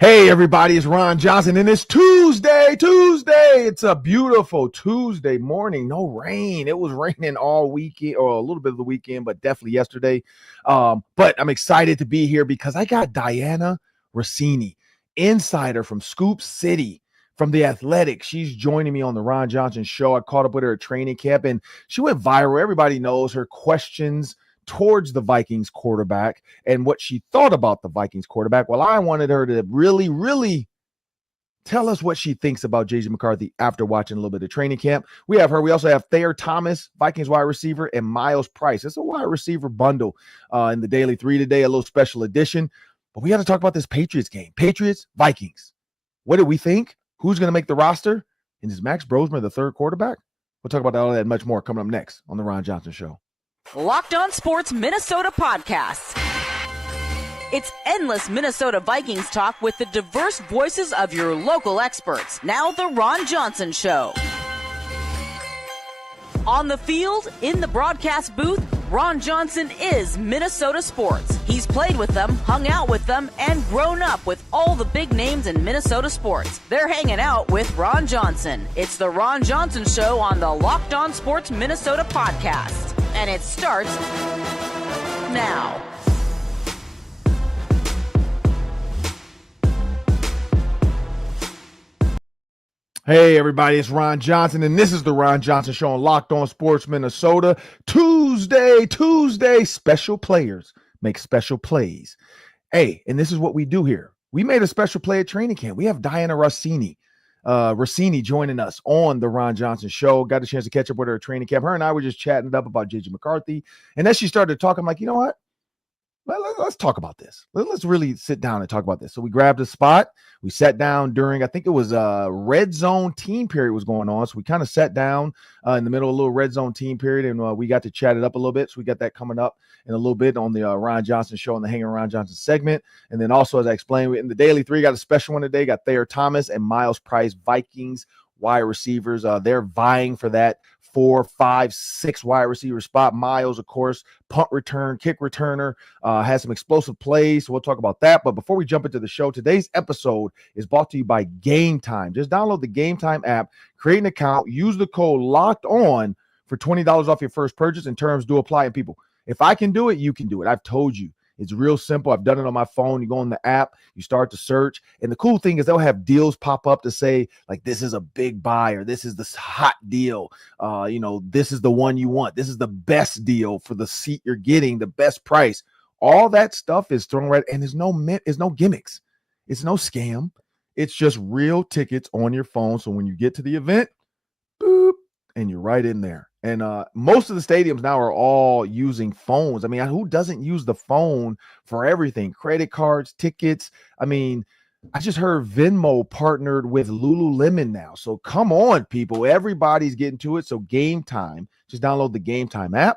Hey, everybody, it's Ron Johnson, and it's Tuesday. It's a beautiful Tuesday morning. No rain. It was raining all weekend, or a little bit of the weekend, but definitely yesterday. But I'm excited to be here because I got Dianna Russini, insider from Scoop City, from The Athletic. She's joining me on the Ron Johnson Show. I caught up with her at training camp, and she went viral. Everybody knows her questions towards the Vikings quarterback and what she thought about the Vikings quarterback. Well, I wanted her to really tell us what she thinks about J.J. McCarthy after watching a little bit of training camp. We have her. We also have Thayer Thomas, Vikings wide receiver, and Myles Price. It's a wide receiver bundle in the Daily 3 today, a little special edition. But we got to talk about this Patriots game. Patriots, Vikings. What do we think? Who's going to make the roster? And is Max Brosmer the third quarterback? We'll talk about all that and much more coming up next on the Ron Johnson Show. Locked On Sports Minnesota Podcasts. It's endless Minnesota Vikings talk with the diverse voices of your local experts. Now the Ron Johnson Show. On the field, in the broadcast booth, Ron Johnson is Minnesota sports. He's played with them, hung out with them, and grown up with all the big names in Minnesota sports. They're hanging out with Ron Johnson. It's the Ron Johnson Show on the Locked On Sports Minnesota Podcast. And it starts now. Hey, everybody, it's Ron Johnson, and this is the Ron Johnson Show on Locked On Sports Minnesota. Tuesday, special players make special plays. Hey, and this is what we do here. We made a special play at training camp. We have Dianna Russini joining us on the Ron Johnson Show. Got a chance to catch up with her at training camp. Her and I were just chatting it up about J.J. McCarthy, and as she started talking, I'm like, you know what? Let's talk about this. Let's really sit down and talk about this. So we grabbed a spot. We sat down during, I think it was a red zone team period was going on. So we kind of sat down in the middle of a little red zone team period, and we got to chat it up a little bit. So we got that coming up in a little bit on the Ron Johnson Show and the Hanging Ron Johnson segment. And then also, as I explained, in the Daily 3, got a special one today. Got Thayer Thomas and Myles Price, Vikings wide receivers. They're vying for that 4, 5, 6 wide receiver spot. Myles, of course, punt return, kick returner, has some explosive plays. So we'll talk about that. But before we jump into the show, today's episode is brought to you by Game Time. Just download the Game Time app, create an account, use the code Locked On for $20 off your first purchase, and terms do apply. And people, if I can do it, you can do it. I've told you. It's real simple. I've done it on my phone. You go on the app, you start to search. And the cool thing is they'll have deals pop up to say, like, this is a big buy, or this is this hot deal. This is the one you want. This is the best deal for the seat you're getting, the best price. All that stuff is thrown right. And there's no gimmicks. It's no scam. It's just real tickets on your phone. So when you get to the event, boop, and you're right in there. And most of the stadiums now are all using phones. I mean, who doesn't use the phone for everything? Credit cards, tickets. I mean, I just heard Venmo partnered with Lululemon now. So come on, people. Everybody's getting to it. So Game Time. Just download the Game Time app,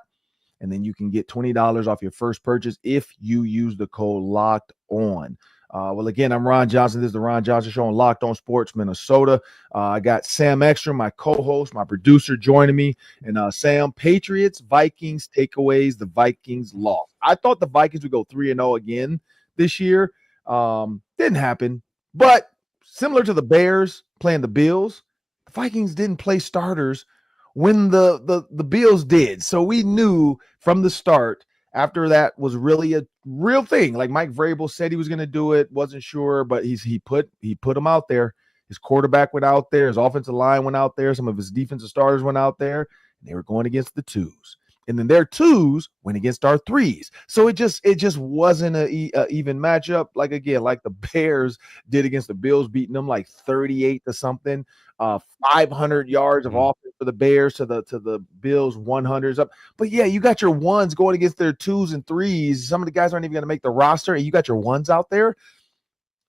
and then you can get $20 off your first purchase if you use the code Locked On. Well, again, I'm Ron Johnson. This is the Ron Johnson Show on Locked On Sports Minnesota. I got Sam Ekstrom, my co-host, my producer, joining me. And Sam, Patriots, Vikings, takeaways, the Vikings lost. I thought the Vikings would go 3-0 again this year. Didn't happen. But similar to the Bears playing the Bills, the Vikings didn't play starters when the Bills did. So we knew from the start, after that was really a real thing. Like Mike Vrabel said he was going to do it, wasn't sure, but he put him out there. His quarterback went out there. His offensive line went out there. Some of his defensive starters went out there. And they were going against the twos. And then their twos went against our threes. So it just wasn't a even matchup. Like, again, like the Bears did against the Bills, beating them like 38 to something. 500 yards of offense for the Bears to the Bills 100s up. But yeah, you got your ones going against their twos and threes. Some of the guys aren't even going to make the roster, and you got your ones out there.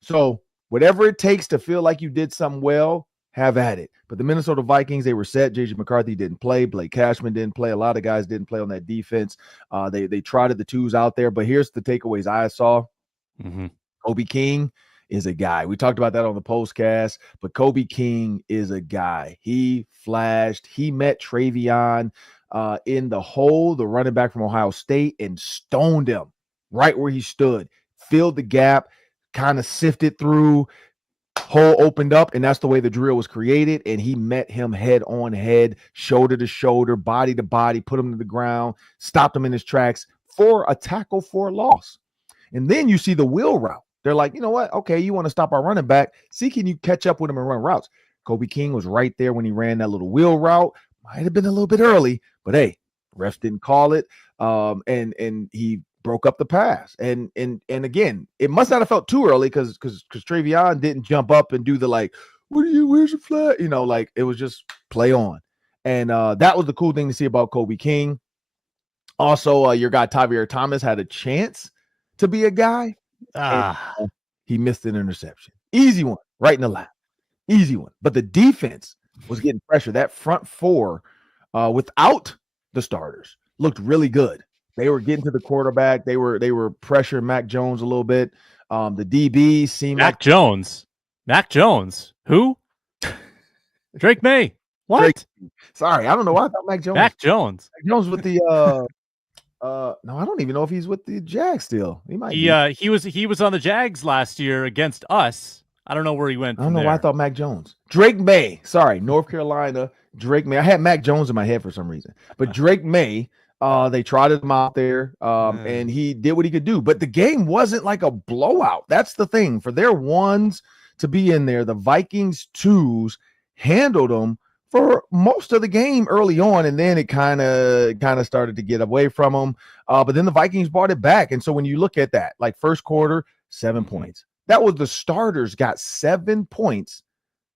So whatever it takes to feel like you did something well, have at it. But the Minnesota Vikings, they were set. J.J. McCarthy didn't play. Blake Cashman didn't play. A lot of guys didn't play on that defense. They trotted the twos out there. But here's the takeaways I saw. Kobe King is a guy. We talked about that on the postcast, but Kobe King is a guy. He flashed. He met Travion in the hole, the running back from Ohio State, and stoned him right where he stood, filled the gap, kind of sifted through, hole opened up, and that's the way the drill was created. And he met him head on head, shoulder to shoulder, body to body, put him to the ground, stopped him in his tracks for a tackle for a loss. And then you see the wheel route. They're like, you know what? Okay, you want to stop our running back. See, can you catch up with him and run routes? Kobe King was right there when he ran that little wheel route. Might have been a little bit early, but hey, refs didn't call it. And he broke up the pass. And again, it must not have felt too early because Travion didn't jump up and do the like, where's the flag? You know, like it was just play on. And that was the cool thing to see about Kobe King. Also, your guy Thayer Thomas had a chance to be a guy. He missed an interception. Easy one, right in the lap. Easy one. But the defense was getting pressure. That front four, without the starters, looked really good. They were getting to the quarterback. They were pressuring Mac Jones a little bit. The DB seemed Mac Jones. Who? Drake May. What? Drake. Sorry, I don't know why I thought Mac Jones. Mac Jones with the no, I don't even know if he's with the Jags still. He might. He was on the Jags last year against us. I don't know where he went. I don't know why I thought Mac Jones. Drake May. Sorry, North Carolina. Drake May. I had Mac Jones in my head for some reason, but Drake May. They trotted him out there, and he did what he could do. But the game wasn't like a blowout. That's the thing. For their ones to be in there, the Vikings twos handled them for most of the game early on, and then it kind of started to get away from them. But then the Vikings brought it back. And so when you look at that, like first quarter, 7 points. That was the starters got 7 points,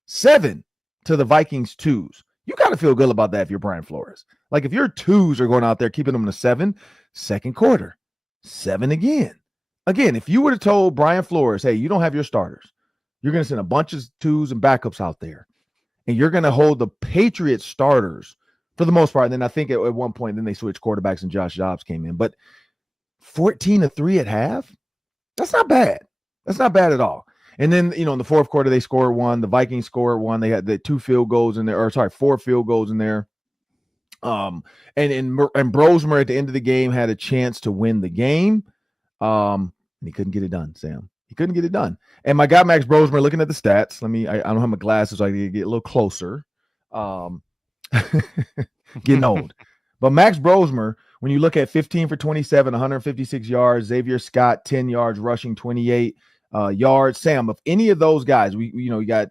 7 to the Vikings twos. You got to feel good about that if you're Brian Flores. Like if your twos are going out there keeping them to 7, second quarter, 7 again. Again, if you would have told Brian Flores, hey, you don't have your starters, you're going to send a bunch of twos and backups out there, and you're going to hold the Patriots starters for the most part. And then I think at one point, then they switched quarterbacks and Josh Dobbs came in. But 14-3 at half, that's not bad. That's not bad at all. And then, in the fourth quarter, they scored 1. The Vikings scored 1. They had the 4 field goals in there. And Brosmer at the end of the game had a chance to win the game. And he couldn't get it done, Sam. He couldn't get it done. And my guy, Max Brosmer, looking at the stats. I don't have my glasses, so I can get a little closer. Getting old. But Max Brosmer, when you look at 15 for 27, 156 yards, Xavier Scott, 10 yards, rushing 28 yards. Sam, of any of those guys, you got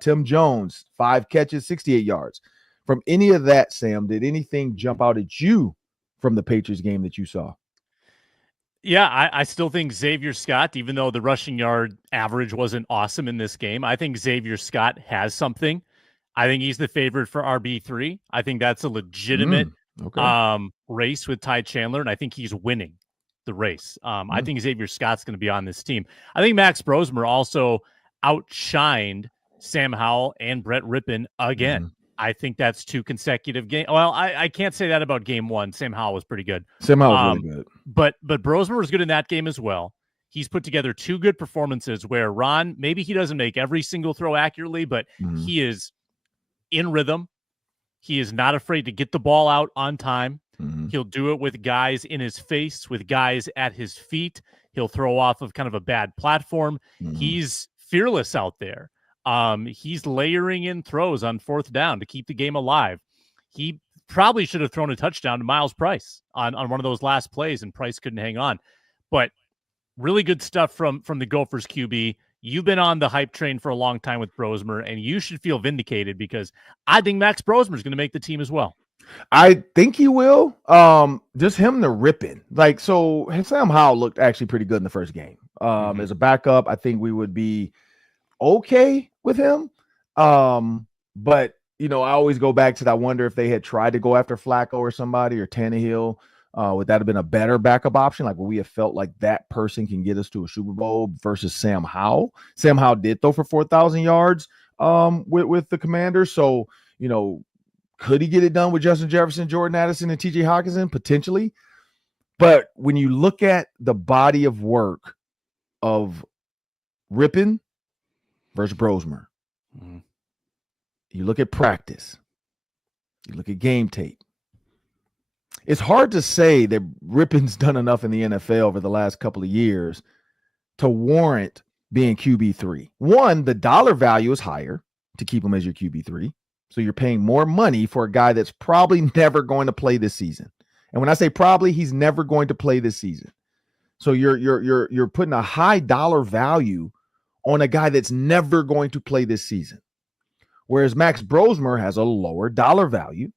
Tim Jones, 5 catches, 68 yards. From any of that, Sam, did anything jump out at you from the Patriots game that you saw? Yeah, I still think Xavier Scott, even though the rushing yard average wasn't awesome in this game, I think Xavier Scott has something. I think he's the favorite for RB3. I think that's a legitimate race with Ty Chandler, and I think he's winning the race. I think Xavier Scott's going to be on this team. I think Max Brosmer also outshined Sam Howell and Brett Rippon again. I think that's 2 consecutive games. Well, I can't say that about game 1. Sam Howell was pretty good. Sam Howell was really good. But Brosmer was good in that game as well. He's put together 2 good performances where Ron, maybe he doesn't make every single throw accurately, but he is in rhythm. He is not afraid to get the ball out on time. He'll do it with guys in his face, with guys at his feet. He'll throw off of kind of a bad platform. He's fearless out there. He's layering in throws on 4th down to keep the game alive. He probably should have thrown a touchdown to Myles Price on one of those last plays, and Price couldn't hang on. But really good stuff from the Gophers QB. You've been on the hype train for a long time with Brosmer, and you should feel vindicated because I think Max Brosmer is going to make the team as well. I think he will. Just him to ripping. Like, so Sam Howell looked actually pretty good in the first game. As a backup, I think we would be okay with him. But I always go back to that. I wonder if they had tried to go after Flacco or somebody or Tannehill. Would that have been a better backup option? Like, would we have felt like that person can get us to a Super Bowl versus Sam Howell? Sam Howell did throw for 4,000 yards with the Commanders. So, could he get it done with Justin Jefferson, Jordan Addison, and TJ Hawkinson? Potentially. But when you look at the body of work of Rippon versus Brosmer, you look at practice, you look at game tape, it's hard to say that Rippon's done enough in the NFL over the last couple of years to warrant being QB3. One, the dollar value is higher to keep him as your QB3. So you're paying more money for a guy that's probably never going to play this season. And when I say probably, he's never going to play this season. So you're putting a high dollar value on a guy that's never going to play this season. Whereas Max Brosmer has a lower dollar value,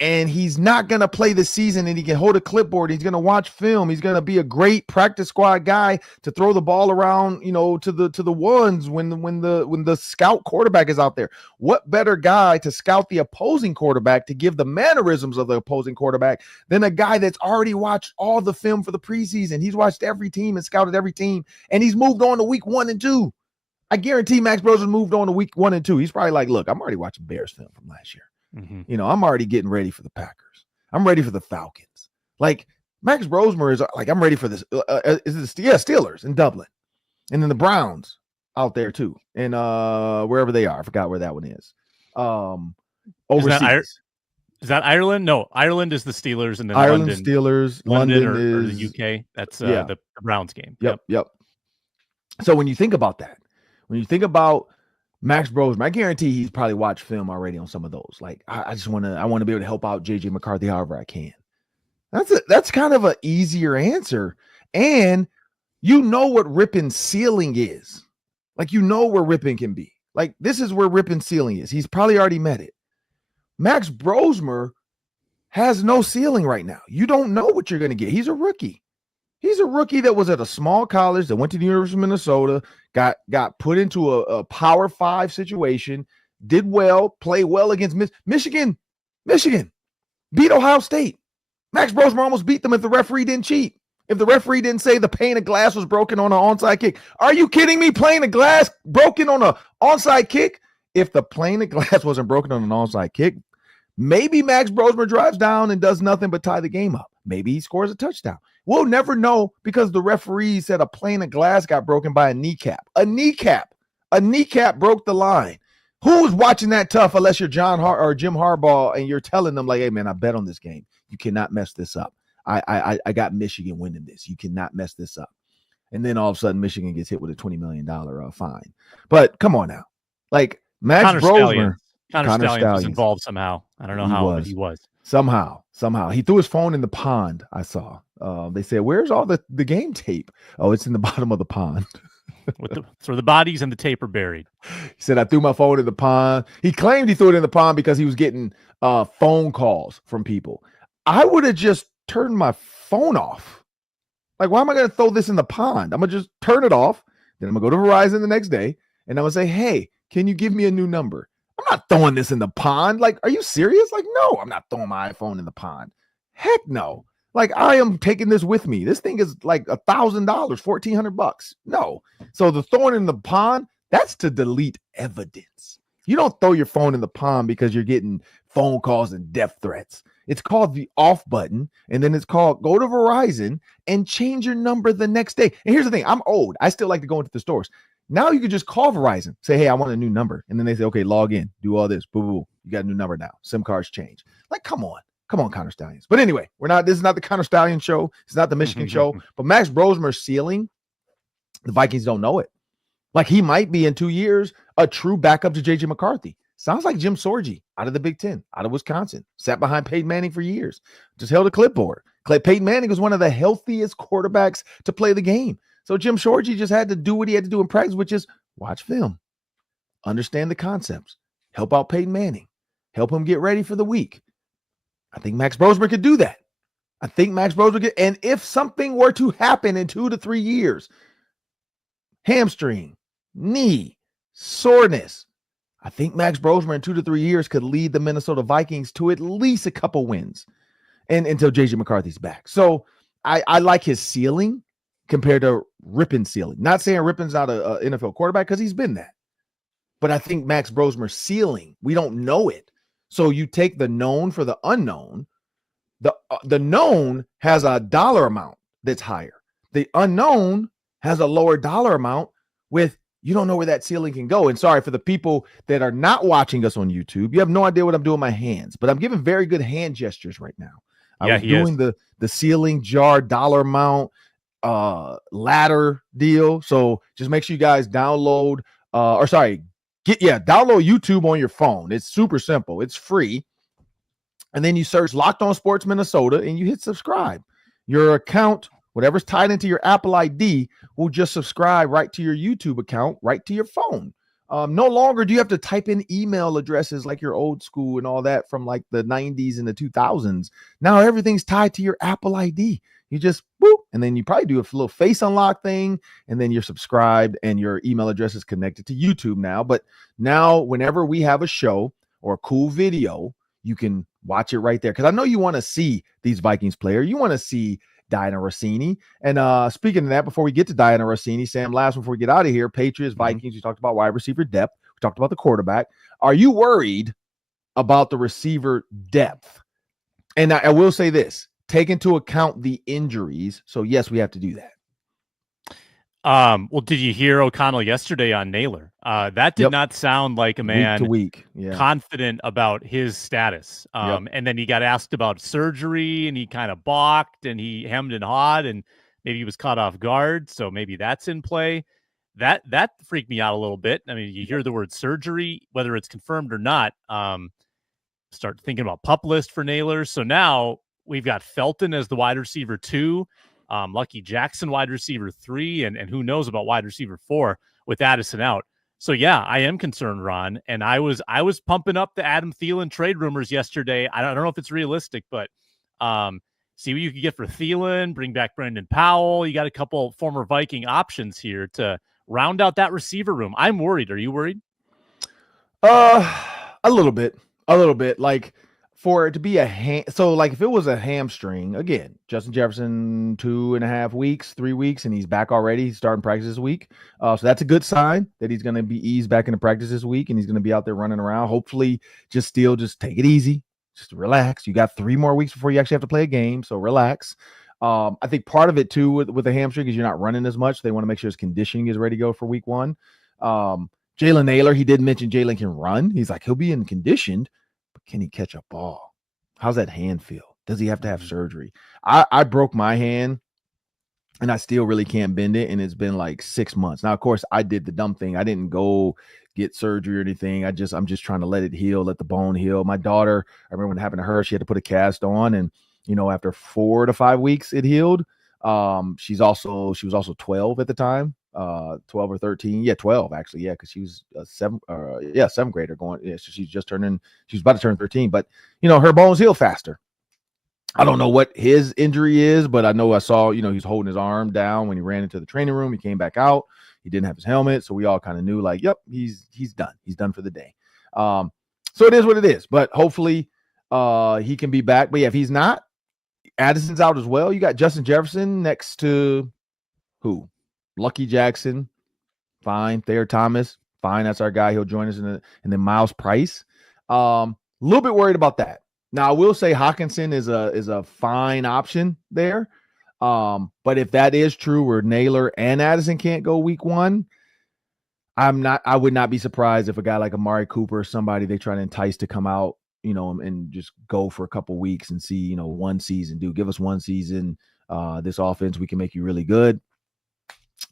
and he's not going to play the season, and he can hold a clipboard. He's going to watch film. He's going to be a great practice squad guy to throw the ball around, to the ones when the scout quarterback is out there. What better guy to scout the opposing quarterback, to give the mannerisms of the opposing quarterback, than a guy that's already watched all the film for the preseason? He's watched every team and scouted every team, and he's moved on to week 1 and 2. I guarantee Max Brosmer moved on to week 1 and 2. He's probably like, look, I'm already watching Bears film from last year. Mm-hmm. I'm already getting ready for the Packers. I'm ready for the Falcons. Like, Max Brosmer is like, I'm ready for this. Steelers in Dublin, and then the Browns out there too, and wherever they are. I forgot where that one is. Overseas. Is that Ireland? No, Ireland is the Steelers, and then Ireland, London, Steelers. London or is the UK. That's the Browns game. Yep. So when you think about that, when you think about Max Brosmer, I guarantee he's probably watched film already on some of those. Like, I want to be able to help out JJ McCarthy however I can. That's kind of an easier answer. And what Rippin ceiling is. Like, where Rippin can be. Like, this is where Rippin ceiling is. He's probably already met it. Max Brosmer has no ceiling right now. You don't know what you're going to get. He's a rookie. He's a rookie that was at a small college that went to the University of Minnesota, got put into a Power 5 situation, did well, played well against Michigan. Michigan beat Ohio State. Max Brosmer almost beat them if the referee didn't cheat. If the referee didn't say the pane of glass was broken on an onside kick. Are you kidding me? Pane of glass broken on an onside kick? If the pane of glass wasn't broken on an onside kick, maybe Max Brosmer drives down and does nothing but tie the game up. Maybe he scores a touchdown. We'll never know because the referee said a pane of glass got broken by a kneecap. A kneecap broke the line. Who is watching that tough unless you're Jim Harbaugh and you're telling them like, hey, man, I bet on this game. You cannot mess this up. I got Michigan winning this. You cannot mess this up. And then all of a sudden Michigan gets hit with a $20 million fine. But come on now. Like, Max Brosmer. Connor Stallions was involved somehow. I don't know how, but he was. Somehow. He threw his phone in the pond, I saw. They said, where's all the game tape? Oh, it's in the bottom of the pond. So the bodies and the tape are buried. He said, I threw my phone in the pond. He claimed he threw it in the pond because he was getting phone calls from people. I would have just turned my phone off. Like, why am I going to throw this in the pond? I'm going to just turn it off. Then I'm going to go to Verizon the next day, and I'm going to say, hey, can you give me a new number? I'm not throwing this in the pond. Like, are you serious? Like, no, I'm not throwing my iPhone in the pond. Heck no. Like, I am taking this with me. This thing is like $1,000, $1,400. No. So the throwing in the pond, that's to delete evidence. You don't throw your phone in the pond because you're getting phone calls and death threats. It's called the off button. And then it's called go to Verizon and change your number the next day. And here's the thing. I'm old. I still like to go into the stores. Now you could just call Verizon, say, hey, I want a new number. And then they say, okay, log in, do all this. Boo, boo. You got a new number now. SIM cards change. Like, come on, Connor Stallions. But anyway, this is not the Connor Stallion show. It's not the Michigan show. But Max Brosmer's ceiling, the Vikings don't know it. Like, he might be in 2 years a true backup to JJ McCarthy. Sounds like Jim Sorgi out of the Big Ten, out of Wisconsin, sat behind Peyton Manning for years, just held a clipboard. Peyton Manning was one of the healthiest quarterbacks to play the game. So Jim Sorgi just had to do what he had to do in practice, which is watch film, understand the concepts, help out Peyton Manning, help him get ready for the week. I think Max Brosmer could do that. And if something were to happen in 2 to 3 years, hamstring, knee, soreness, I think Max Brosmer in 2 to 3 years could lead the Minnesota Vikings to at least a couple wins and until JJ McCarthy's back. So I like his ceiling compared to Rippin's ceiling. Not saying Rippin's not a NFL quarterback because he's been that. But I think Max Brosmer's ceiling, we don't know it. So you take the known for the unknown. The known has a dollar amount that's higher. The unknown has a lower dollar amount with you don't know where that ceiling can go. And sorry for the people that are not watching us on YouTube. You have no idea what I'm doing with my hands, but I'm giving very good hand gestures right now. I was doing the ceiling jar dollar amount. ladder deal. So just make sure you guys download download YouTube on your phone. It's super simple. It's free. And then you search Locked On Sports Minnesota and you hit subscribe. Your account, whatever's tied into your Apple ID, will just subscribe right to your YouTube account, right to your phone. No longer do you have to type in email addresses like your old school and all that from like the 90s and the 2000s. Now everything's tied to your Apple ID. You just boop, and then you probably do a little face unlock thing, and then you're subscribed and your email address is connected to YouTube now. But now whenever we have a show or a cool video, you can watch it right there. Because I know you want to see these Vikings players. You want to see Dianna Russini. And speaking of that, before we get to Dianna Russini, Sam, last before we get out of here, Patriots, Vikings, we talked about wide receiver depth. We talked about the quarterback. Are you worried about the receiver depth? And I will say this, take into account the injuries. So yes, we have to do that. Well, did you hear O'Connell yesterday on Naylor? That did not sound like a man week to week. Confident about his status. And then he got asked about surgery and he kind of balked and he hemmed and hawed and maybe he was caught off guard. So maybe that's in play. That freaked me out a little bit. I mean, you hear the word surgery, whether it's confirmed or not, start thinking about PUP list for Naylor. So now we've got Felton as the wide receiver 2. Lucky Jackson, wide receiver 3, and who knows about wide receiver 4 with Addison out. So yeah, I am concerned, Ron. And I was pumping up the Adam Thielen trade rumors yesterday. I don't know if it's realistic, but see what you could get for Thielen, bring back Brandon Powell. You got a couple former Viking options here to round out that receiver room. I'm worried. Are you worried? A little bit. Like, for it to be if it was a hamstring, again, Justin Jefferson 2.5 weeks, 3 weeks, and he's back already. He's starting practice this week. So that's a good sign that he's going to be eased back into practice this week, and he's going to be out there running around. Hopefully, just take it easy. Just relax. You got 3 more weeks before you actually have to play a game, so relax. I think part of it, too, with the hamstring is you're not running as much. They want to make sure his conditioning is ready to go for week 1. Jalen Naylor, he did mention Jalen can run. He's like, he'll be in conditioned. Can he catch a ball? How's that hand feel? Does he have to have surgery? I broke my hand and I still really can't bend it. And it's been like 6 months. Now, of course, I did the dumb thing. I didn't go get surgery or anything. I'm just trying to let it heal, let the bone heal. My daughter, I remember when it happened to her, she had to put a cast on. And, after 4 to 5 weeks, it healed. She was also 12 at the time. 12 or 13. Yeah, 12 actually. Yeah, because she was a 7th grader going. Yeah, so she was about to turn 13. But her bones heal faster. I don't know what his injury is, but I know I saw, he's holding his arm down when he ran into the training room. He came back out. He didn't have his helmet, so we all kind of knew, like, yep, he's done. He's done for the day. So it is what it is. But hopefully, he can be back. But yeah, if he's not, Addison's out as well. You got Justin Jefferson next to who? Lucky Jackson, fine. Thayer Thomas, fine. That's our guy. He'll join us and then Myles Price. A little bit worried about that. Now I will say Hawkinson is a fine option there. But if that is true, where Naylor and Addison can't go week 1, I would not be surprised if a guy like Amari Cooper or somebody they try to entice to come out, and just go for a couple weeks and see, 1 season. Give us 1 season. This offense, we can make you really good.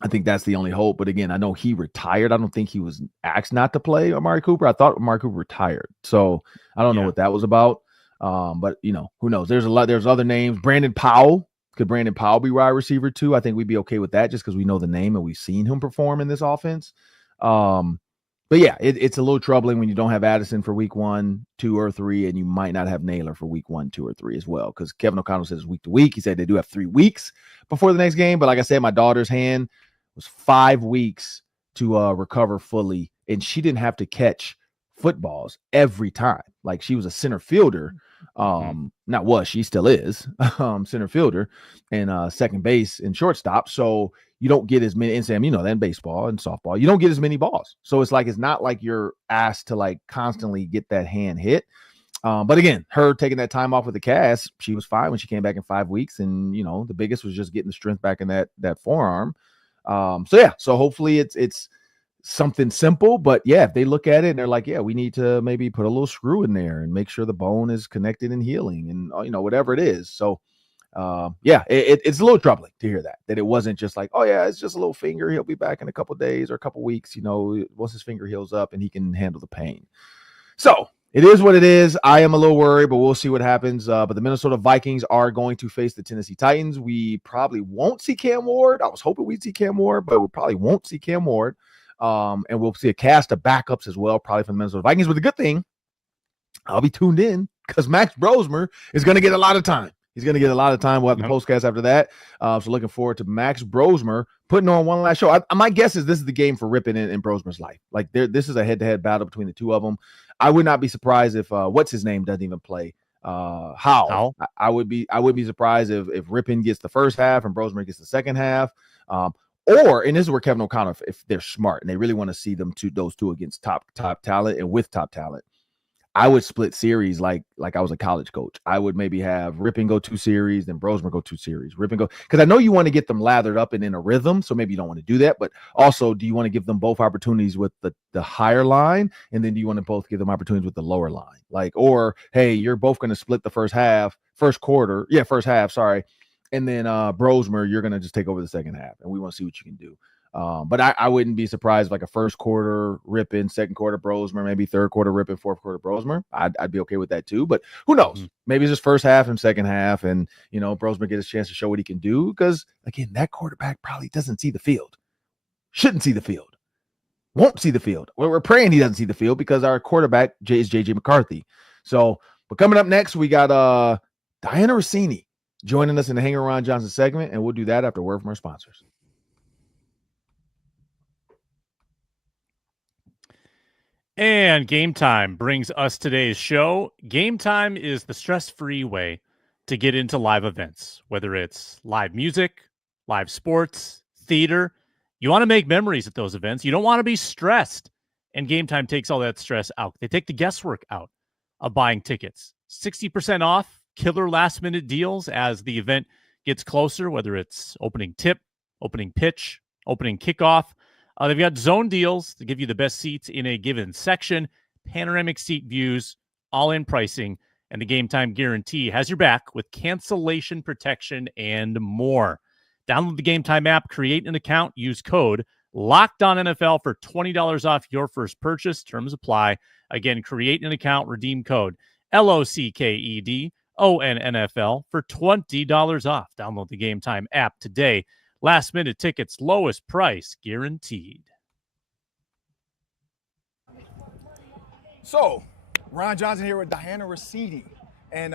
I think that's the only hope. But again, I know he retired. I don't think he was asked not to play Amari Cooper. I thought Amari Cooper retired. So I don't know what that was about. But who knows? There's other names. Brandon Powell. Could Brandon Powell be wide receiver 2? I think we'd be okay with that just because we know the name and we've seen him perform in this offense. But yeah, it's a little troubling when you don't have Addison for week 1, 2, or 3, and you might not have Naylor for week 1, 2, or 3 as well. Because Kevin O'Connell says week to week. He said they do have 3 weeks before the next game. But like I said, my daughter's hand was 5 weeks to recover fully, and she didn't have to catch footballs every time. Like, she was a center fielder. She still is center fielder and second base and shortstop. So you don't get as many, and Sam, than baseball and softball, you don't get as many balls. So it's not like you're asked to like constantly get that hand hit. But again, her taking that time off with the cast, she was fine when she came back in 5 weeks. And, the biggest was just getting the strength back in that forearm. So hopefully it's something simple, but yeah, if they look at it and they're like, yeah, we need to maybe put a little screw in there and make sure the bone is connected and healing and, whatever it is. So It's a little troubling to hear that it wasn't just like, oh yeah, it's just a little finger. He'll be back in a couple days or a couple weeks, once his finger heals up and he can handle the pain. So it is what it is. I am a little worried, but we'll see what happens. But the Minnesota Vikings are going to face the Tennessee Titans. We probably won't see Cam Ward. I was hoping we'd see Cam Ward, but we probably won't see Cam Ward. And we'll see a cast of backups as well, probably from the Minnesota Vikings. But the good thing, I'll be tuned in because Max Brosmer is going to get a lot of time. He's going to get a lot of time. We'll have the postcast after that. So looking forward to Max Brosmer putting on one last show. My guess is this is the game for Rippon in Brosmer's life. Like this is a head-to-head battle between the two of them. I would not be surprised if what's his name doesn't even play. How? I would be surprised if Rippon gets the first half and Brosmer gets the second half. Or, and this is where Kevin O'Connor, if they're smart and they really want to see those two against top talent and with top talent, I would split series like I was a college coach. I would maybe have Rippon go 2 series, then Brosmer go 2 series. Rippon go, because I know you want to get them lathered up and in a rhythm, so maybe you don't want to do that. But also, do you want to give them both opportunities with the higher line, and then do you want to both give them opportunities with the lower line? Or hey, you're both going to split the first half, and then Brosmer, you're going to just take over the second half, and we want to see what you can do. But I wouldn't be surprised if like a first quarter Rippon, second quarter Brosmer, maybe third quarter Rippon, fourth quarter Brosmer. I'd be okay with that too. But who knows? Maybe it's just first half and second half, and Brosmer gets a chance to show what he can do. Because again, that quarterback probably doesn't see the field, shouldn't see the field, won't see the field. We're praying he doesn't see the field because our quarterback is JJ McCarthy. So, but coming up next, we got Dianna Russini joining us in the Hang Around Johnson segment, and we'll do that after a word from our sponsors. And Game Time brings us today's show. Game Time is the stress-free way to get into live events, whether it's live music, live sports, theater. You want to make memories at those events. You don't want to be stressed. And Game Time takes all that stress out. They take the guesswork out of buying tickets. 60% off, killer last-minute deals as the event gets closer, whether it's opening tip, opening pitch, opening kickoff. They've got zone deals to give you the best seats in a given section, panoramic seat views, all-in pricing, and the Game Time guarantee has your back with cancellation protection and more. Download the Game Time app, create an account, use code LOCKEDONNFL for $20 off your first purchase. Terms apply. Again, create an account, redeem code LOCKEDONNFL for $20 off. Download the Game Time app today. Last minute tickets, lowest price guaranteed. So, Ron Johnson here with Dianna Russini. And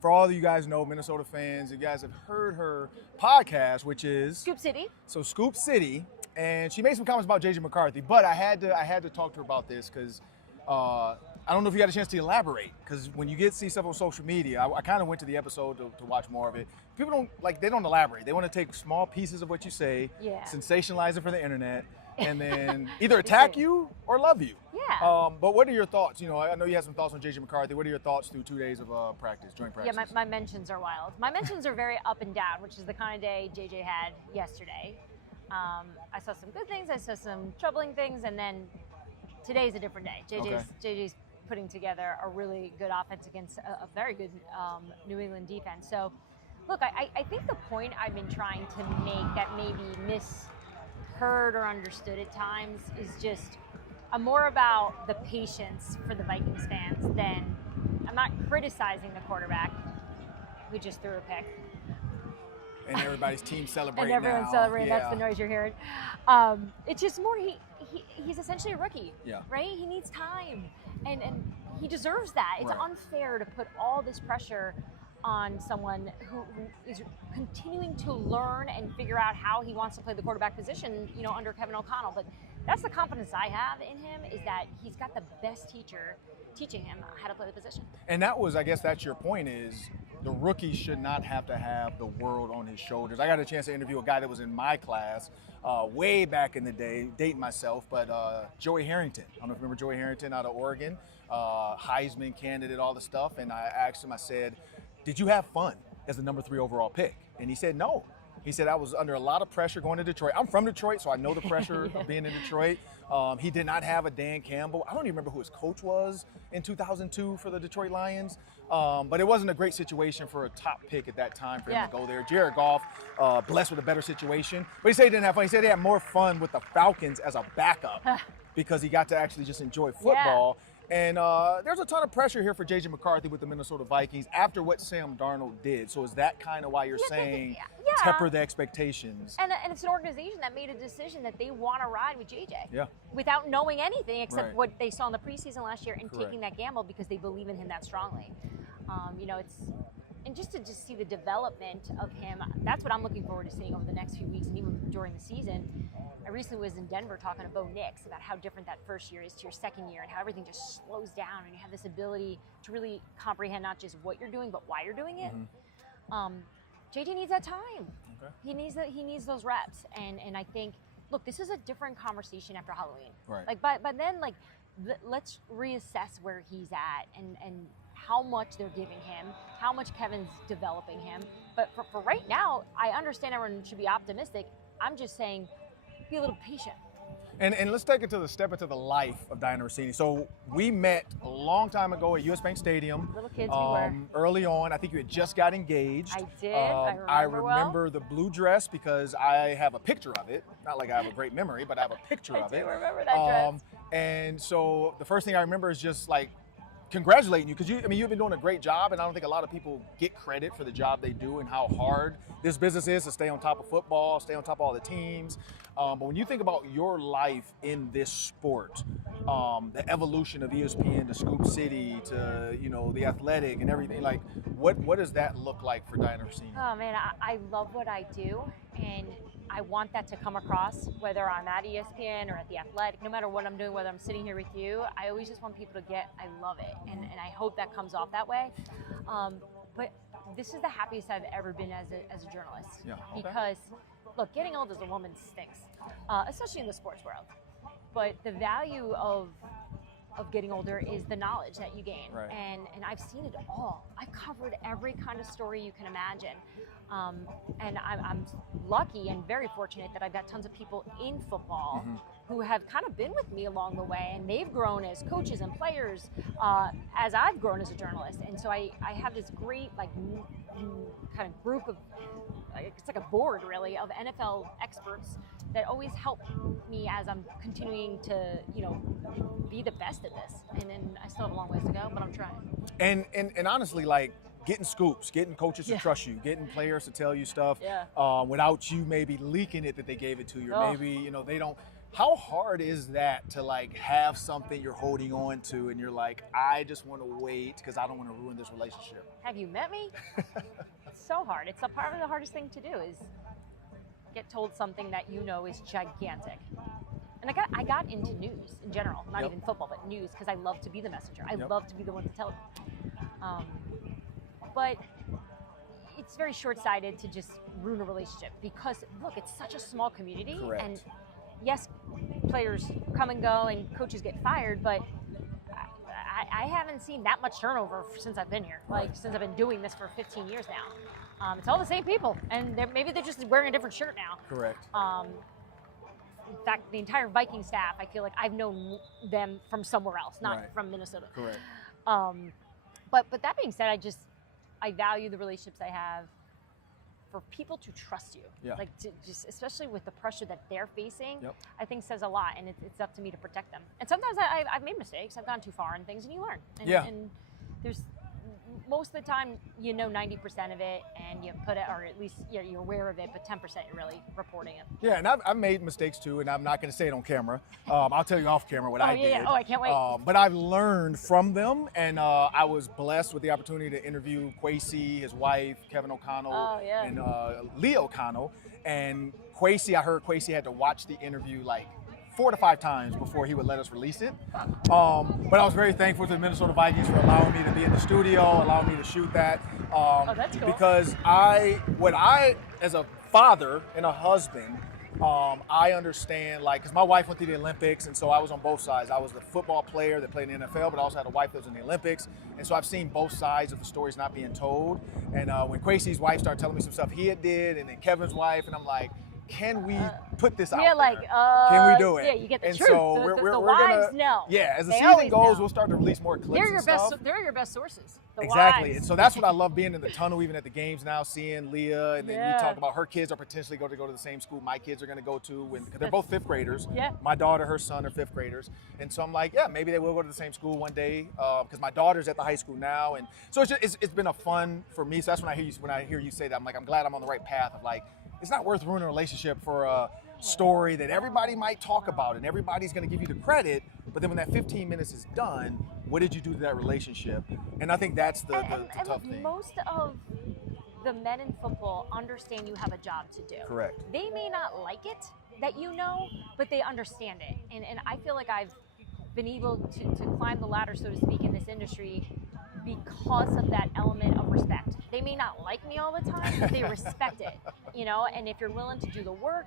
for all of you guys know, Minnesota fans, you guys have heard her podcast, which is Scoop City. So Scoop City, and she made some comments about JJ McCarthy, but I had to talk to her about this because I don't know if you got a chance to elaborate, because when you see stuff on social media, I kind of went to the episode to watch more of it. People they don't elaborate. They want to take small pieces of what you say, sensationalize it for the internet, and then either attack you or love you. Yeah. But what are your thoughts? I know you have some thoughts on JJ McCarthy. What are your thoughts through 2 days of joint practice? Yeah, my mentions are wild. My mentions are very up and down, which is the kind of day JJ had yesterday. I saw some good things, I saw some troubling things, and then today's a different day. JJ's putting together a really good offense against a very good New England defense. So, look, I think the point I've been trying to make that maybe misheard or understood at times is just I'm more about the patience for the Vikings fans than I'm not criticizing the quarterback who just threw a pick. And everybody's team celebrating. And everyone's celebrating. Yeah. That's the noise you're hearing. It's just more he's essentially a rookie, right? He needs time, and he deserves that. It's unfair to put all this pressure on someone who is continuing to learn and figure out how he wants to play the quarterback position, under Kevin O'Connell. But that's the confidence I have in him, is that he's got the best teacher teaching him how to play the position. And I guess that's your point, is the rookie should not have to have the world on his shoulders. I got a chance to interview a guy that was in my class way back in the day, dating myself, but Joey Harrington. I don't know if you remember Joey Harrington out of Oregon, Heisman candidate, all the stuff. And I asked him, I said, did you have fun as the number 3 overall pick? And he said, no. He said, I was under a lot of pressure going to Detroit. I'm from Detroit, so I know the pressure of being in Detroit. He did not have a Dan Campbell. I don't even remember who his coach was in 2002 for the Detroit Lions. But it wasn't a great situation for a top pick at that time for him to go there. Jared Goff, blessed with a better situation. But he said he didn't have fun. He said he had more fun with the Falcons as a backup because he got to actually just enjoy football. And there's a ton of pressure here for J.J. McCarthy with the Minnesota Vikings after what Sam Darnold did. So is that kind of why you're saying temper the expectations? And it's an organization that made a decision that they want to ride with J.J. Yeah. Without knowing anything except what they saw in the preseason last year and taking that gamble because they believe in him that strongly. And just to see the development of him, that's what I'm looking forward to seeing over the next few weeks and even during the season. I recently was in Denver talking to Bo Nix about how different that first year is to your second year and how everything just slows down and you have this ability to really comprehend not just what you're doing, but why you're doing it. JJ needs that time. He needs those reps. And I think, look, this is a different conversation after Halloween. Like, but then, like, let's reassess where he's at and how much they're giving him, how much Kevin's developing him. But for right now, I understand everyone should be optimistic. I'm just saying, be a little patient. And let's take it to the step into the life of Dianna Russini. So we met a long time ago at US Bank Stadium. Little kids we were. Early on. I think you had just got engaged. I did. I remember the blue dress because I have a picture of it. Not like I have a great memory, but I have a picture of it. I do remember that dress. And so the first thing I remember is just like congratulating you because you've been doing a great job, and I don't think a lot of people get credit for the job they do and how hard this business is to stay on top of football, stay on top of all the teams. But when you think about your life in this sport, the evolution of ESPN to Scoop City to The Athletic and everything, like what does that look like for Dianna Russini? Oh man, I love what I do, and I want that to come across, whether I'm at ESPN or at The Athletic, no matter what I'm doing, whether I'm sitting here with you, I always just want people to get, I love it. And I hope that comes off that way. But this is the happiest I've ever been as a journalist. Yeah. Because, look, getting old as a woman stinks, especially in the sports world. But the value of getting older is the knowledge that you gain. Right. And I've seen it all. I've covered every kind of story you can imagine. And I'm lucky and very fortunate that I've got tons of people in football who have kind of been with me along the way, and they've grown as coaches and players as I've grown as a journalist. And so I have this great kind of group of, it's like a board really, of NFL experts that always help me as I'm continuing to, be the best at this. And then I still have a long ways to go, but I'm trying. And honestly, like, getting scoops, getting coaches to trust you, getting players to tell you stuff without you maybe leaking it that they gave it to you. Or maybe, they don't. How hard is that to like have something you're holding on to and you're like, I just want to wait because I don't want to ruin this relationship? Have you met me? It's so hard. It's a part of the hardest thing to do is get told something that is gigantic. And I got into news in general, not even football, but news, because I love to be the messenger. I love to be the one to tell it. But it's very short-sighted to just ruin a relationship because, look, it's such a small community. Correct. And yes, players come and go and coaches get fired, but I haven't seen that much turnover since I've been here, since I've been doing this for 15 years now. It's all the same people, and maybe they're just wearing a different shirt now. Correct. In fact, the entire Viking staff, I feel like I've known them from somewhere else, not from Minnesota. Correct. But that being said, I value the relationships I have for people to trust you. Yeah. Like, to just, especially with the pressure that they're facing, I think says a lot, and it's up to me to protect them. And sometimes I've made mistakes. I've gone too far in things, and you learn. And there's, most of the time, 90% of it, and you put it, or at least you're aware of it, but 10% you're really reporting it. Yeah, and I've made mistakes too, and I'm not going to say it on camera. I'll tell you off camera what I did. Yeah. Oh, I can't wait. But I've learned from them, and I was blessed with the opportunity to interview Kwesi, his wife, Kevin O'Connell, and Lee O'Connell. And Kwesi, I heard Kwesi had to watch the interview like 4 to 5 times before he would let us release it. But I was very thankful to the Minnesota Vikings for allowing me to be in the studio, allowing me to shoot that. That's cool. Because I, as a father and a husband, I understand, like, because my wife went to the Olympics, and so I was on both sides. I was the football player that played in the NFL, but I also had a wife that was in the Olympics, and so I've seen both sides of the stories not being told. And when Kwesi's wife started telling me some stuff he had did, and then Kevin's wife, and I'm like, can we put this out there? Can we do it? Yeah, you get the and truth. So the wives gonna, know. Yeah, as the They season always goes, know. we'll start to release more clips and stuff. They're your best sources. The Exactly. wives. And so that's what I love being in the tunnel, even at the games now, seeing Leah, and then Yeah. you talk about her kids are potentially going to go to the same school my kids are going to go to, because they're both fifth graders. Yeah. My daughter, her son are fifth graders. And so I'm like, yeah, maybe they will go to the same school one day, because my daughter's at the high school now. And so it's been a fun for me. So that's when I hear you say that, I'm like, I'm glad I'm on the right path of like, it's not worth ruining a relationship for a story that everybody might talk about and everybody's going to give you the credit, but then when that 15 minutes is done, what did you do to that relationship? And I think that's the tough look, thing. Most of the men in football understand you have a job to do. Correct. They may not like it that you know, but they understand it. And I feel like I've been able to climb the ladder, so to speak, in this industry because of that element of respect. They may not like me all the time, but they respect it, you know, and if you're willing to do the work,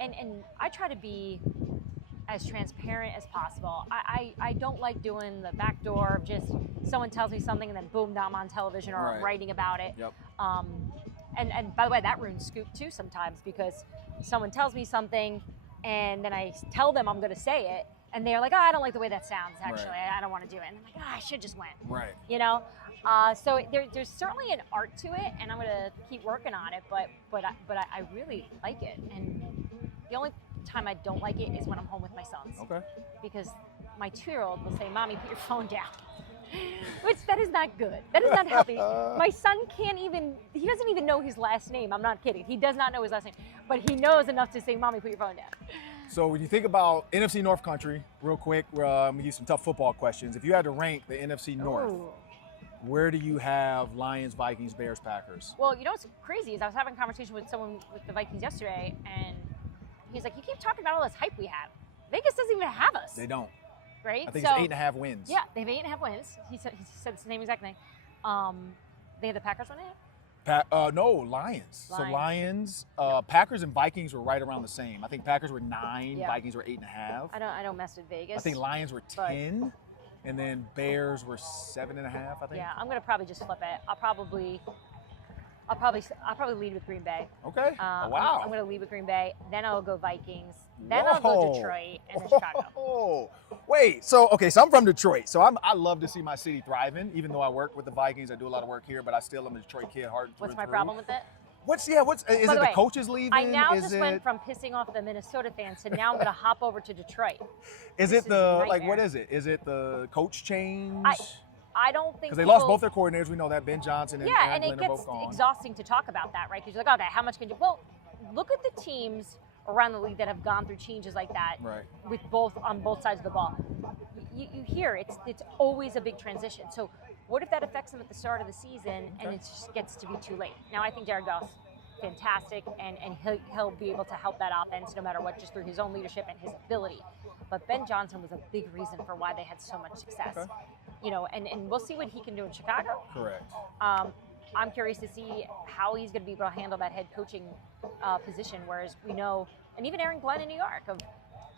and I try to be as transparent as possible. I don't like doing the back door of just someone tells me something and then boom, now I'm on television or Right. writing about it. Yep. And by the way, that ruins Scoop too sometimes, because someone tells me something and then I tell them I'm going to say it and they're like, oh, I don't like the way that sounds actually. Right. I don't want to do it. And I'm like, oh, I should just went. Right. You know? So there's certainly an art to it, and I'm going to keep working on it, but I really like it. And the only time I don't like it is when I'm home with my sons. Okay. Because my 2-year-old will say, Mommy, put your phone down. Which, that is not good. That is not healthy. My son he doesn't even know his last name. I'm not kidding. He does not know his last name. But he knows enough to say, Mommy, put your phone down. So when you think about NFC North country, real quick, we'll give you some tough football questions. If you had to rank the NFC North, Ooh. where do you have Lions, Vikings, Bears, Packers? Well, you know what's crazy is I was having a conversation with someone with the Vikings yesterday, and he's like, you keep talking about all this hype we have. Vegas doesn't even have us. They don't. Right? I think it's 8.5 wins. Yeah, they have 8.5 wins. He said the same exact thing. They had the Packers win it? No, Lions. So Lions, Packers and Vikings were right around the same. I think Packers were 9, Yeah. Vikings were 8.5. I don't mess with Vegas. I think Lions were 10, and then Bears were 7.5. I think. Yeah, I'm gonna probably just flip it. I'll probably lead with Green Bay. Okay. Wow. I'm gonna lead with Green Bay. Then I'll go Vikings. Then I'll go Detroit and then Chicago. Oh, wait. So I'm from Detroit. So I love to see my city thriving. Even though I work with the Vikings, I do a lot of work here, but I still am a Detroit kid. What's my problem with it? Is it the coaches leaving? I now went from pissing off the Minnesota fans to now I'm going to hop over to Detroit. Is it what is it? Is it the coach change? I don't think because they lost both their coordinators. We know that Ben Johnson and Aaron and Glenn it are both gets gone. exhausting to talk about that, right? Because you're like, okay, how much can you? Well, look at the teams around the league that have gone through changes like that, right? With on both sides of the ball. You hear it's always a big transition. So what if that affects them at the start of the season and it just gets to be too late? Now I think Jared Goff's fantastic, and he'll be able to help that offense no matter what, just through his own leadership and his ability. But Ben Johnson was a big reason for why they had so much success. Okay. You know, and we'll see what he can do in Chicago. Correct. I'm curious to see how he's going to be able to handle that head coaching position, whereas we know, and even Aaron Glenn in New York,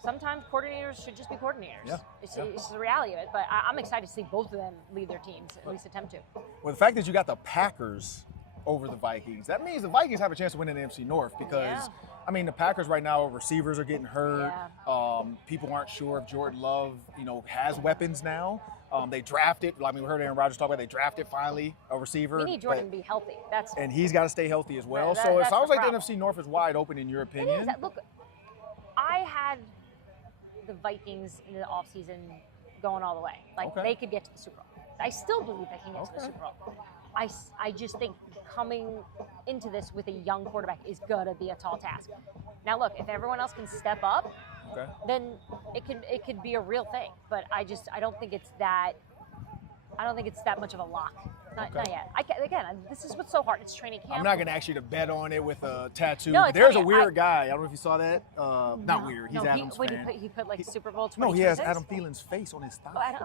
sometimes coordinators should just be coordinators. Yeah. It's just the reality of it. But I'm excited to see both of them lead their teams, at least attempt to. Well, the fact that you got the Packers over the Vikings, that means the Vikings have a chance to win in the NFC North because, I mean, the Packers right now, receivers are getting hurt. Yeah. People aren't sure if Jordan Love, has weapons now. They drafted, we heard Aaron Rodgers talk about they drafted finally a receiver. We need Jordan to be healthy. And he's got to stay healthy as well. So it sounds like the NFC North is wide open in your opinion. Look, I had the Vikings in the offseason going all the way. They could get to the Super Bowl. I still believe they can get to the Super Bowl. I just think coming into this with a young quarterback is going to be a tall task. Now, look, if everyone else can step up, then it could be a real thing. But I don't think it's that. I don't think it's that much of a lock. Not yet. This is what's so hard. It's training camp. I'm not going to ask you to bet on it with a tattoo. No, there's a weird guy. I don't know if you saw that. Not weird. He's Adam's fan. He put Super Bowl 20. No, he has Adam Thielen's face on his thigh.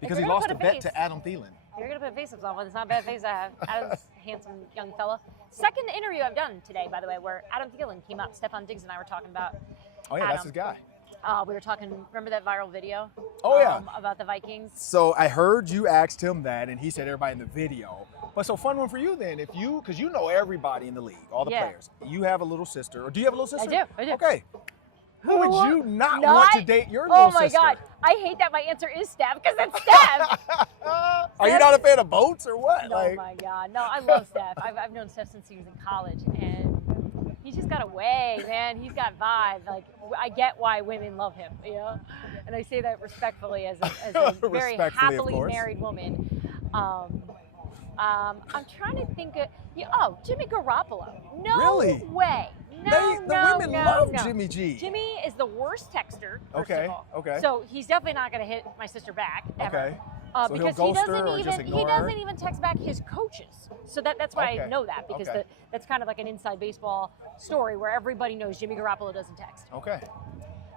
Because he lost a bet to Adam Thielen. You're going to put face-ups on, but it's not a bad face I have. Adam's a handsome young fella. Second interview I've done today, by the way, where Adam Thielen came up. Stephon Diggs and I were talking about. Oh yeah, Adam. that's his guy. We were talking. Remember that viral video? Oh yeah. About the Vikings. So I heard you asked him that, and he said everybody in the video. But so fun one for you then, because you know everybody in the league, all the players. You have a little sister, or do you have a little sister? I do. Okay. Who would you not want to date your little sister? Oh my God, I hate that my answer is Steph because it's Steph. Are you not a fan of boats or what? Oh my God, no, I love Steph. I've known Steph since he was in college, and he's just got a way, man. He's got vibe. Like, I get why women love him, you know? And I say that respectfully as a very happily married woman. I'm trying to think of, Jimmy Garoppolo. No really? way. The women love Jimmy G. Jimmy is the worst texter, first of all. Okay. So he's definitely not going to hit my sister back, ever. Okay. So because he doesn't even text back his coaches. So that's why I know that, because that's kind of like an inside baseball story where everybody knows Jimmy Garoppolo doesn't text. Okay.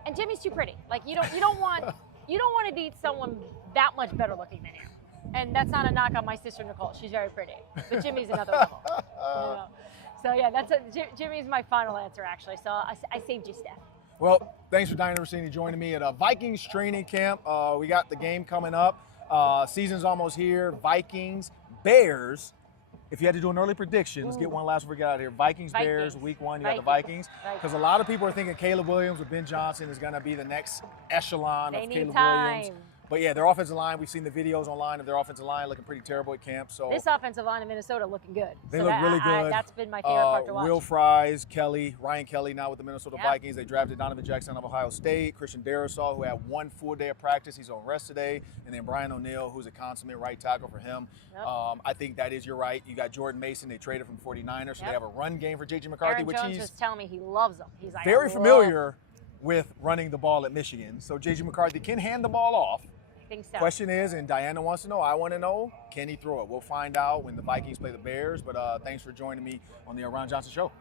And Jimmy's too pretty. Like you don't want to date someone that much better looking than you. And that's not a knock on my sister Nicole. She's very pretty. But Jimmy's another level. You know? So yeah, Jimmy's my final answer actually. So I saved you, Steph. Well, thanks for Dianna Russini joining me at a Vikings training camp. We got the game coming up. Season's almost here. Vikings, Bears. If you had to do an early prediction, let's get one last before we get out of here. Vikings, Bears, week 1, you got the Vikings. Because a lot of people are thinking Caleb Williams with Ben Johnson is going to be the next echelon of Caleb Williams. But yeah, their offensive line, we've seen the videos online of their offensive line looking pretty terrible at camp. So this offensive line in Minnesota looking good. They look really good. That's been my favorite part to watch. Will Fries, Ryan Kelly now with the Minnesota Vikings. They drafted Donovan Jackson of Ohio State, Christian Darrisaw, who had 1 full day of practice. He's on rest today. And then Brian O'Neill, who's a consummate right tackle for him. Yep. I think that is, you're right. You got Jordan Mason. They traded from 49ers, so they have a run game for J.J. McCarthy, which Jones was telling me he loves them. He's like, very familiar with running the ball at Michigan. So J.J. McCarthy can hand the ball off. So. Question is, and Dianna wants to know, I want to know, can he throw it? We'll find out when the Vikings play the Bears, but thanks for joining me on the Ron Johnson Show.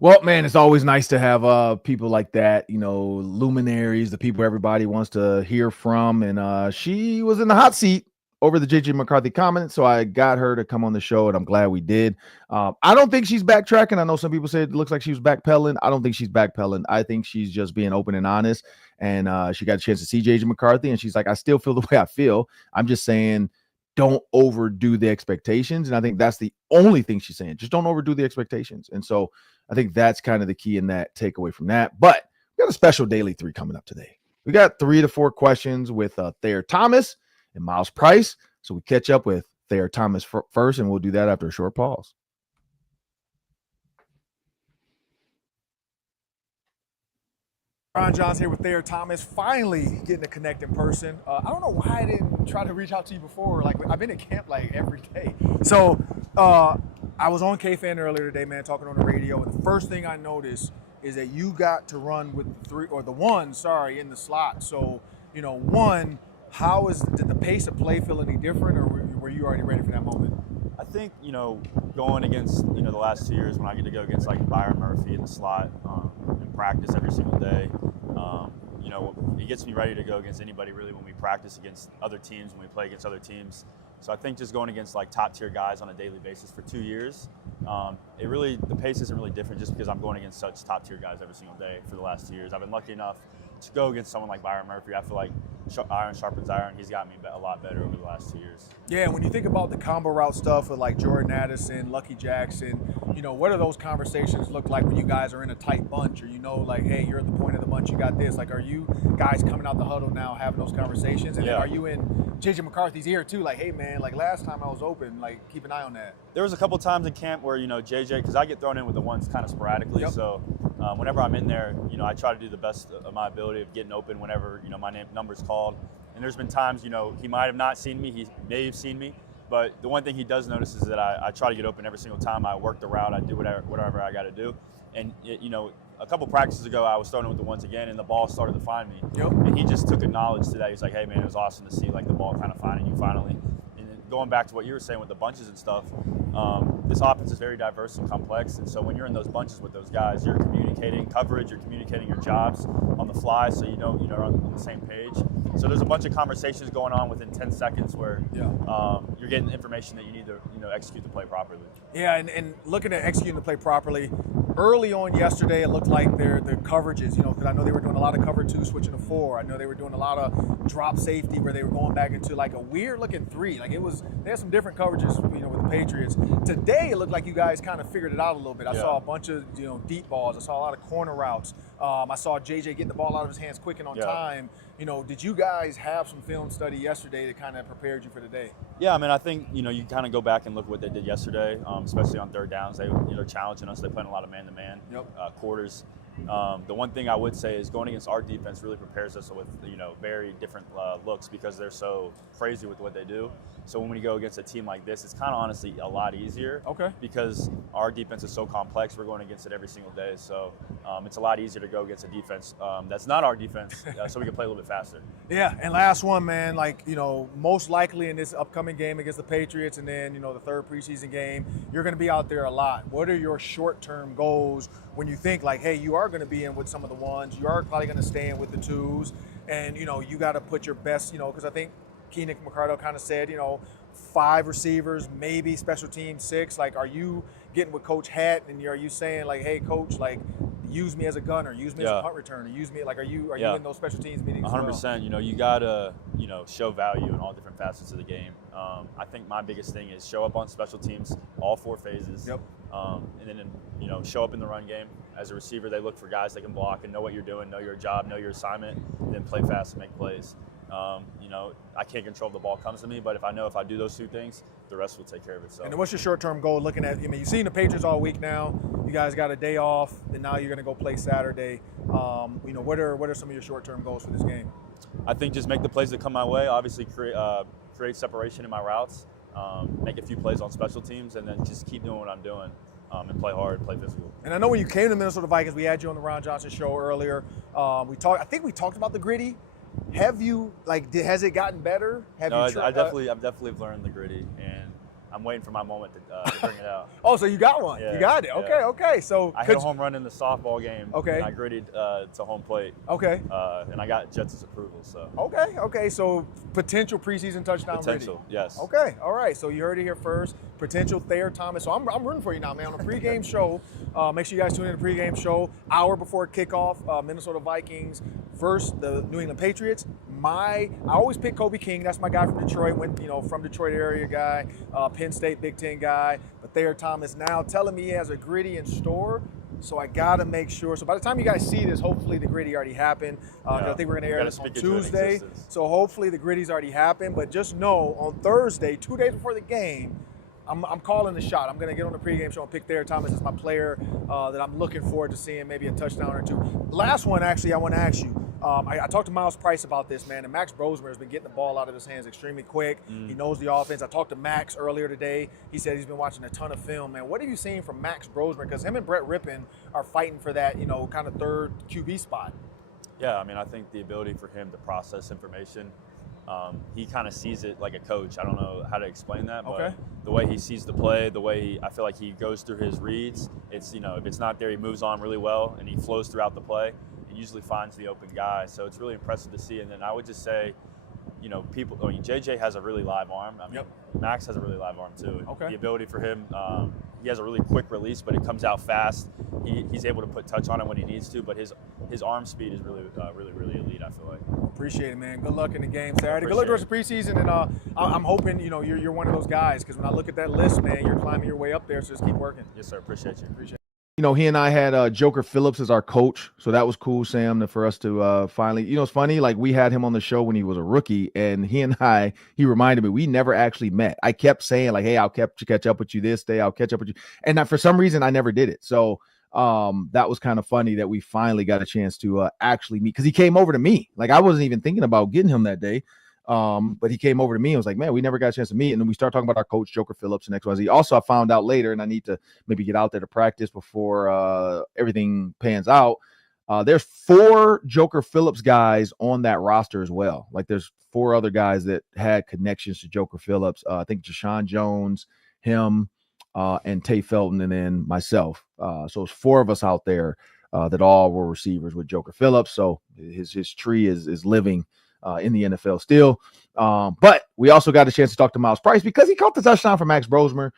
Well, man, it's always nice to have people like that, luminaries, the people everybody wants to hear from, and she was in the hot seat over the J.J. McCarthy comment, so I got her to come on the show, and I'm glad we did. I don't think she's backtracking. I know some people say it looks like she was backpedaling. I don't think she's backpedaling. I think she's just being open and honest, and she got a chance to see J.J. McCarthy, and she's like, I still feel the way I feel. I'm just saying don't overdo the expectations, and I think that's the only thing she's saying. Just don't overdo the expectations, and so I think that's kind of the key in that takeaway from that. But we got a special Daily 3 coming up today. We got 3 to 4 questions with Thayer Thomas and Myles Price. So we catch up with Thayer Thomas first, and we'll do that after a short pause. Ron Johnson here with Thayer Thomas, finally getting to connect in person. I don't know why I didn't try to reach out to you before. Like, I've been at camp like every day. So I was on K-Fan earlier today, man, talking on the radio, and the first thing I noticed is that you got to run with the one in the slot. So, one, did the pace of play feel any different, or were you already ready for that moment? I think, going against, the last 2 years when I get to go against like Byron Murphy in the slot in practice every single day, it gets me ready to go against anybody really when we practice against other teams, when we play against other teams. So I think just going against like top tier guys on a daily basis for 2 years, the pace isn't really different just because I'm going against such top tier guys every single day for the last 2 years. I've been lucky enough to go against someone like Byron Murphy. I feel like iron sharpens iron. He's got me a lot better over the last 2 years. Yeah, when you think about the combo route stuff with like Jordan Addison, Lucky Jackson, what do those conversations look like when you guys are in a tight bunch, or like, hey, you're at the point of the bunch, you got this? Like, are you guys coming out the huddle now having those conversations? And then are you in J.J. McCarthy's ear too? Like, hey man, like last time I was open, like keep an eye on that. There was a couple times in camp where JJ, because I get thrown in with the ones kind of sporadically, so whenever I'm in there, I try to do the best of my ability of getting open whenever my number's called. And there's been times he might have not seen me, he may have seen me, but the one thing he does notice is that I try to get open every single time. I work the route, I do whatever I got to do, and a couple practices ago, I was throwing with the ones again, and the ball started to find me. And he just took acknowledge to that. He was like, hey, man, it was awesome to see like the ball kind of finding you finally. And going back to what you were saying with the bunches and stuff, this offense is very diverse and complex. And so when you're in those bunches with those guys, you're communicating coverage, you're communicating your jobs on the fly, so you're on the same page. So there's a bunch of conversations going on within 10 seconds where you're getting information that you need to execute the play properly. Yeah, and looking at executing the play properly, early on yesterday it looked like their coverages, because I know they were doing a lot of cover 2 switching to 4. I know they were doing a lot of drop safety where they were going back into like a weird looking 3. Like they had some different coverages, with the Patriots. Today it looked like you guys kind of figured it out a little bit. I saw a bunch of deep balls. I saw a lot of corner routes. I saw JJ getting the ball out of his hands quick and on time. Did you guys have some film study yesterday that kind of prepared you for today? Yeah, I mean, I think, you kind of go back and look at what they did yesterday, especially on third downs. They're challenging us. They're playing a lot of man-to-man quarters. The one thing I would say is going against our defense really prepares us with, very different looks because they're so crazy with what they do. So when we go against a team like this, it's kind of honestly a lot easier. Okay. Because our defense is so complex. We're going against it every single day. So it's a lot easier to go against a defense that's not our defense so we can play a little bit faster. Yeah, and last one, man, most likely in this upcoming game against the Patriots and then, the third preseason game, you're going to be out there a lot. What are your short-term goals when you think hey, you are going to be in with some of the 1s, you are probably going to stay in with the 2s, and, you got to put your best, because I think Keenan McCarthy kind of said, 5 receivers, maybe special team 6. Are you getting with Coach Hatt and are you saying hey, Coach, use me as a gunner, use me as a punt returner, use me, are you in those special teams meetings? 100%. You gotta show value in all different facets of the game. I think my biggest thing is show up on special teams, all 4 phases. Yep. And then show up in the run game. As a receiver, they look for guys that can block and know what you're doing, know your job, know your assignment, and then play fast and make plays. I can't control if the ball comes to me, but if I do those 2 things, the rest will take care of itself. And what's your short-term goal looking at? You've seen the Patriots all week now. You guys got a day off, and now you're going to go play Saturday. What are some of your short-term goals for this game? I think just make the plays that come my way. Obviously, create separation in my routes, make a few plays on special teams, and then just keep doing what I'm doing. And play hard, play physical. And I know when you came to the Minnesota Vikings, we had you on the Ron Johnson show earlier. I think we talked about the gritty. Have you has it gotten better? I've definitely learned the gritty, and I'm waiting for my moment to bring it out. Oh, so you got one? Yeah, you got it. Okay, yeah. Okay. So I hit a home run in the softball game. Okay. And I gritted to home plate. Okay. And I got Jets' approval. So. Okay. So potential preseason touchdown. Potential, gritty. Yes. Okay. All right. So you heard it here first. Potential Thayer Thomas. So I'm rooting for you now, man. On a pregame show, make sure you guys tune in to the pregame show. Hour before kickoff, Minnesota Vikings versus the New England Patriots. I always pick Kobe King. That's my guy from Detroit. From Detroit area guy, Penn State Big Ten guy. But Thayer Thomas now telling me he has a gritty in store. So I got to make sure. So by the time you guys see this, hopefully the gritty already happened. I think we're going to air this on Tuesday. So hopefully the gritty's already happened. But just know on Thursday, 2 days before the game, I'm calling the shot. I'm going to get on the pregame show and pick Thayer Thomas as my player that I'm looking forward to seeing maybe a touchdown or 2. Last one, actually, I want to ask you. I talked to Myles Price about this, man, and Max Brosmer has been getting the ball out of his hands extremely quick. He knows the offense. I talked to Max earlier today. He said he's been watching a ton of film, man. What have you seen from Max Brosmer? Because him and Brett Rippon are fighting for that, kind of third QB spot. Yeah, I mean, I think the ability for him to process information, he kind of sees it like a coach. I don't know how to explain that, but the way he sees the play, the way I feel like he goes through his reads, it's, if it's not there, he moves on really well and he flows throughout the play. Usually finds the open guy, so it's really impressive to see. And then I would just say, JJ has a really live arm. Max has a really live arm too. The ability for him, he has a really quick release, but it comes out fast. He's able to put touch on it when he needs to, but his arm speed is really elite, I feel like. Appreciate it, man. Good luck in the game Saturday. Good luck the rest of preseason, and I'm hoping you're one of those guys, because when I look at that list, man, you're climbing your way up there. So just keep working. Yes, sir. Appreciate you. He and I had Joker Phillips as our coach, so that was cool, Sam, for us to finally. It's funny, we had him on the show when he was a rookie, and he reminded me we never actually met. I kept saying hey, I'll catch up with you this day, I'll catch up with you, and for some reason I never did it. So that was kind of funny that we finally got a chance to actually meet, because he came over to me. I wasn't even thinking about getting him that day. But he came over to me and was like, man, we never got a chance to meet. And then we start talking about our coach, Joker Phillips, and XYZ. Also, I found out later, and I need to maybe get out there to practice before everything pans out. There's 4 Joker Phillips guys on that roster as well. There's 4 other guys that had connections to Joker Phillips. I think Jashawn Jones, him, and Tay Felton, and then myself. So it's 4 of us out there that all were receivers with Joker Phillips. So his tree is living in the NFL still. But we also got a chance to talk to Myles Price because he caught the touchdown for Max Brosmer.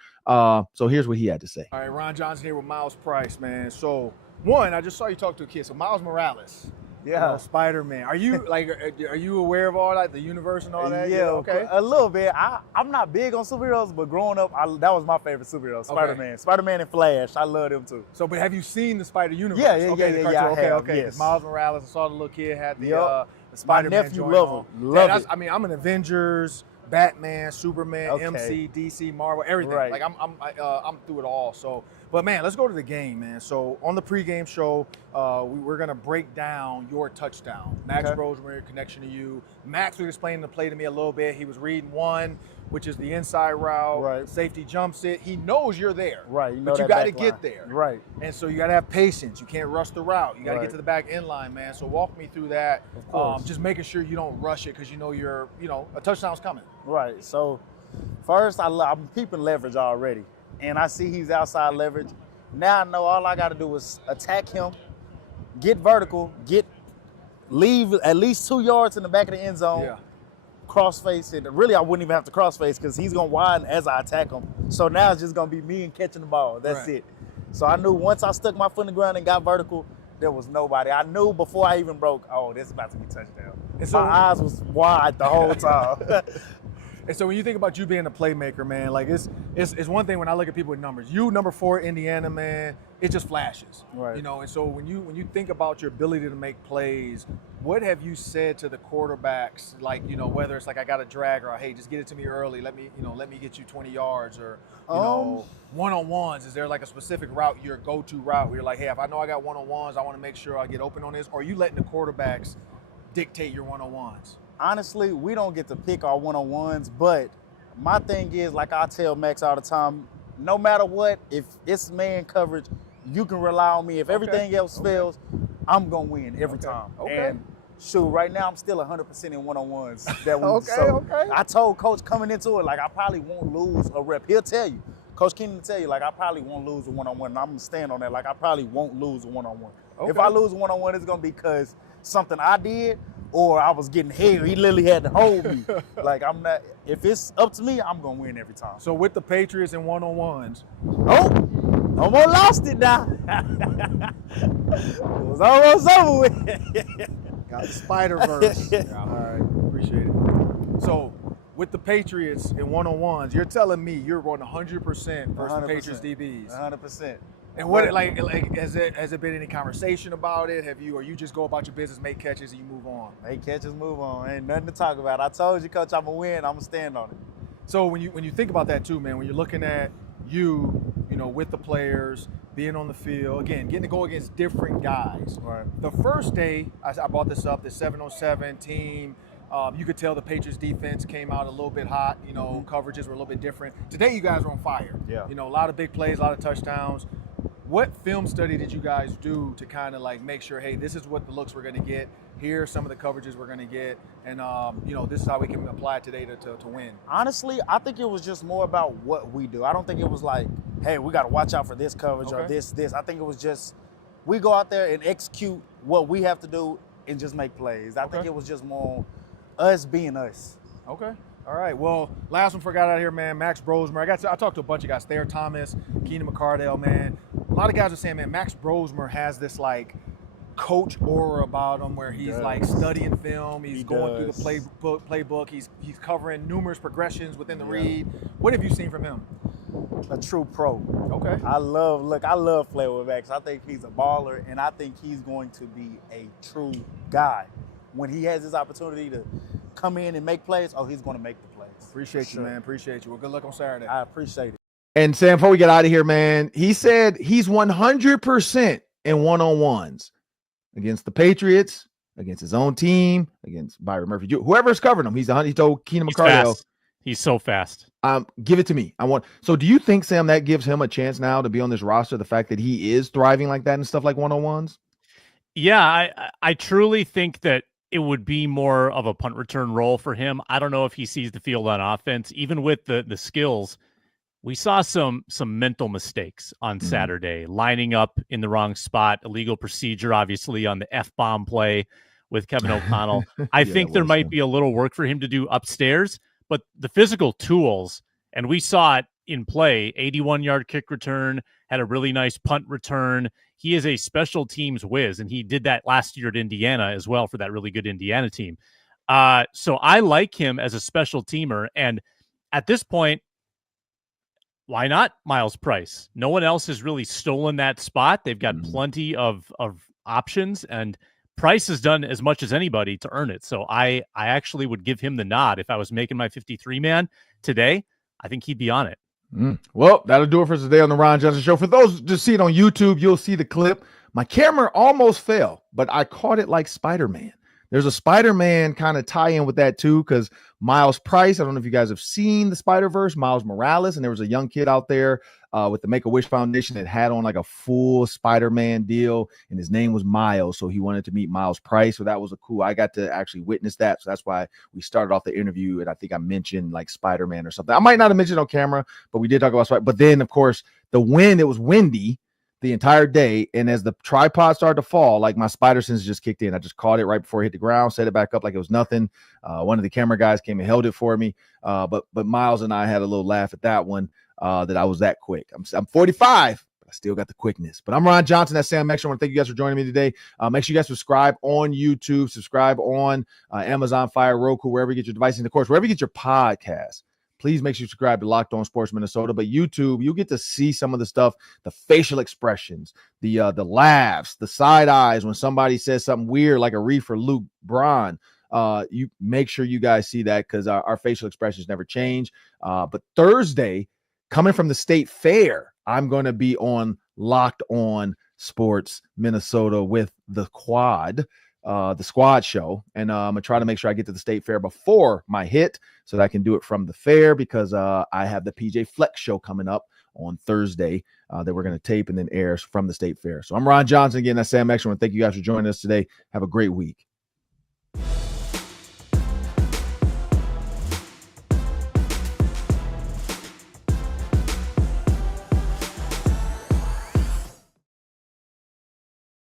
So here's what he had to say. All right, Ron Johnson here with Myles Price, man. So, one, I just saw you talk to a kid. So, Miles Morales. Yeah, Spider-Man. Are you are you aware of all that, the universe and all that? Yeah, okay. A little bit. I'm not big on superheroes, but growing up, that was my favorite superhero, Spider-Man. Spider-Man and Flash. I love them too. So, but have you seen the Spider Universe? Yeah. Okay. Yes. Miles Morales. I saw the little kid had the Spider-Man. My nephew joint love on. him. Love it. I mean, I'm an Avengers, Batman, Superman, MC, DC, Marvel, everything. Right. Like I'm through it all. So, but man, let's go to the game, man. So on the pregame show, we're gonna break down your touchdown. Max Brosmer, connection to you. Max was explaining the play to me a little bit. He was reading one, which is the inside route. Right. Safety jumps it. He knows you're there. Right. But you got to get there. Right. And so you got to have patience. You can't rush the route. You got to Right. get to the back end line, man. So walk me through that. Of course. Just making sure you don't rush it because you know a touchdown's coming. Right. So first, I'm keeping leverage already, and I see he's outside leverage. Now I know all I got to do is attack him, get vertical, leave at least 2 yards in the back of the end zone. Yeah. Cross face it. Really, I wouldn't even have to cross face because he's gonna widen as I attack him. So now it's just gonna be me and catching the ball. That's Right. it. So I knew once I stuck my foot in the ground and got vertical, there was nobody. I knew before I even broke, oh, this is about to be touchdown. And so, my eyes was wide the whole time. And so when you think about you being a playmaker, man, like it's one thing when I look at people with numbers. You number 4 Indiana, man, it just flashes. Right. You know, and so when you think about your ability to make plays, what have you said to the quarterbacks, like, whether it's like I got a drag or hey, just get it to me early, let me get you 20 yards or one-on-ones, is there like a specific route, your go-to route where you're like, hey, if I know I got one-on-ones, I want to make sure I get open on this, or are you letting the quarterbacks dictate your one-on-ones? Honestly, we don't get to pick our one-on-ones, but my thing is, like I tell Max all the time, no matter what, if it's man coverage, you can rely on me. If everything else fails, I'm going to win every time. Okay. And shoot, right now I'm still 100% in one-on-ones. That Okay. I told Coach coming into it, like, I probably won't lose a rep. He'll tell you. Coach Keenan will tell you, like, I probably won't lose a one-on-one. And I'm going to stand on that. Like, I probably won't lose a one-on-one. Okay. If I lose a one-on-one, it's going to be because something I did or I was getting held. He literally had to hold me. Like, I'm not, if it's up to me, I'm going to win every time. So with the Patriots and one-on-ones. Oh, almost lost it now. It was almost over with. Got the Spider-Verse. All right, appreciate it. So with the Patriots and one-on-ones, you're telling me you're going 100% versus the Patriots DBs. 100%. And what like has it been any conversation about it? Or you just go about your business, make catches, and you move on? Make catches, move on. Ain't nothing to talk about. I told you, Coach, I'm gonna win. I'm gonna stand on it. So when you think about that too, man, when you're looking at you with the players, being on the field, again, getting to go against different guys. Right. The first day, I brought this up, the 7-on-7 team. You could tell the Patriots defense came out a little bit hot. Coverages were a little bit different. Today, you guys were on fire. Yeah. A lot of big plays, a lot of touchdowns. What film study did you guys do to kind of like make sure, hey, this is what the looks we're going to get. Here are some of the coverages we're going to get. And, this is how we can apply it today to win. Honestly, I think it was just more about what we do. I don't think it was like, hey, we got to watch out for this coverage or this. I think it was just we go out there and execute what we have to do and just make plays. I think it was just more us being us. Okay. All right. Well, last one before I got out of here, man. Max Brosmer. I talked to a bunch of guys. Thayer Thomas, Keenan McCardell, man. A lot of guys are saying, man, Max Brosmer has this like coach aura about him, where he's like studying film. He's going through the playbook. He's covering numerous progressions within the read. What have you seen from him? A true pro. Okay. I love playing with Max. I think he's a baller, and I think he's going to be a true guy. When he has this opportunity to come in and make plays, he's going to make the plays. Appreciate you, man. Appreciate you. Well, good luck on Saturday. I appreciate it. And Sam, before we get out of here, man, he said he's 100% in one-on-ones against the Patriots, against his own team, against Byron Murphy, whoever's covering him. He told Keenan McCardell. He's so fast. Give it to me. So do you think, Sam, that gives him a chance now to be on this roster, the fact that he is thriving like that and stuff like one-on-ones? Yeah, I truly think that it would be more of a punt return role for him. I don't know if he sees the field on offense. Even with the skills, we saw some mental mistakes on Saturday, lining up in the wrong spot, illegal procedure, obviously, on the F-bomb play, with Kevin O'Connell. I think there might him. be a little work for him to do upstairs, but the physical tools, and we saw it in play, 81-yard kick return, had a really nice punt return. He is a special teams whiz, and he did that last year at Indiana as well for that really good Indiana team. So I like him as a special teamer, and at this point, why not Myles Price? No one else has really stolen that spot. They've got plenty of options, and Price has done as much as anybody to earn it. So I actually would give him the nod. If I was making my 53-man today, I think he'd be on it. Well, that'll do it for today on the Ron Johnson Show. For those just see it on YouTube, you'll see the clip. My camera almost fell, but I caught it like Spider-Man. There's a Spider-Man kind of tie-in with that too, because Myles Price, I don't know if you guys have seen the Spider-Verse, Miles Morales, and there was a young kid out there with the Make-A-Wish Foundation that had on like a full Spider-Man deal, and his name was Myles, so he wanted to meet Myles Price, so that was I got to actually witness that, so that's why we started off the interview, and I think I mentioned like Spider-Man or something. I might not have mentioned it on camera, but we did talk about Spider-Man. But then, of course, the wind, it was windy the entire day, and as the tripod started to fall, like my spider sense just kicked in. I just caught it right before it hit the ground, set it back up like it was nothing. One of the camera guys came and held it for me, but Myles and I had a little laugh at that one, that I was that quick. I'm 45, but I still got the quickness. But I'm Ron Johnson. That's Sam Extra. I want to thank you guys for joining me today. Make sure you guys subscribe on YouTube, subscribe on Amazon Fire, Roku, wherever you get your devices, and of course, wherever you get your podcasts. Please make sure you subscribe to Locked On Sports Minnesota. But YouTube, you get to see some of the stuff, the facial expressions, the laughs, the side eyes when somebody says something weird like a read for Luke Braun. You make sure you guys see that, because our facial expressions never change. But Thursday, coming from the State Fair, I'm going to be on Locked On Sports Minnesota with the squad show, and I'm gonna try to make sure I get to the State Fair before my hit so that I can do it from the fair, because I have the PJ Flex show coming up on Thursday that we're going to tape and then air from the State Fair. So I'm Ron Johnson again. That's Sam Extra. Thank you guys for joining us today. Have a great week.